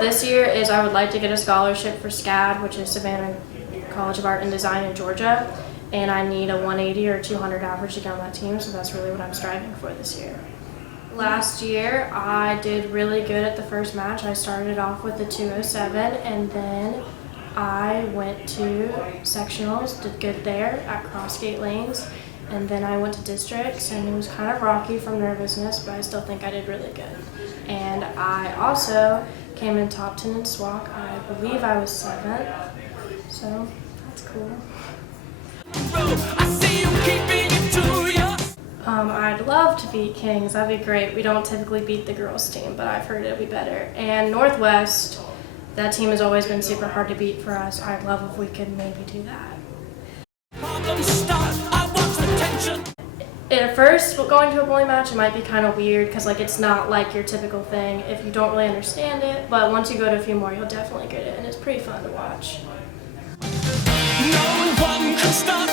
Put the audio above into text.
this year is I would like to get a scholarship for SCAD, which is Savannah College of Art and Design in Georgia, and I need a 180 or 200 average to get on that team, so that's really what I'm striving for this year. Last year, I did really good at the first match. I started off with the 207, and then I went to sectionals, did good there at cross-gate lanes, and then I went to districts, and it was kind of rocky from nervousness, but I still think I did really good. And I also came in top 10 in SWAC. I believe I was 7th, so that's cool. I'd love to beat Kings. That'd be great. We don't typically beat the girls team, but I've heard it'll be better. And Northwest, that team has always been super hard to beat for us. I'd love if we could maybe do that. At first, going to a bowling match, it might be kind of weird because it's not like your typical thing if you don't really understand it. But once you go to a few more, you'll definitely get it, and it's pretty fun to watch. No one can stop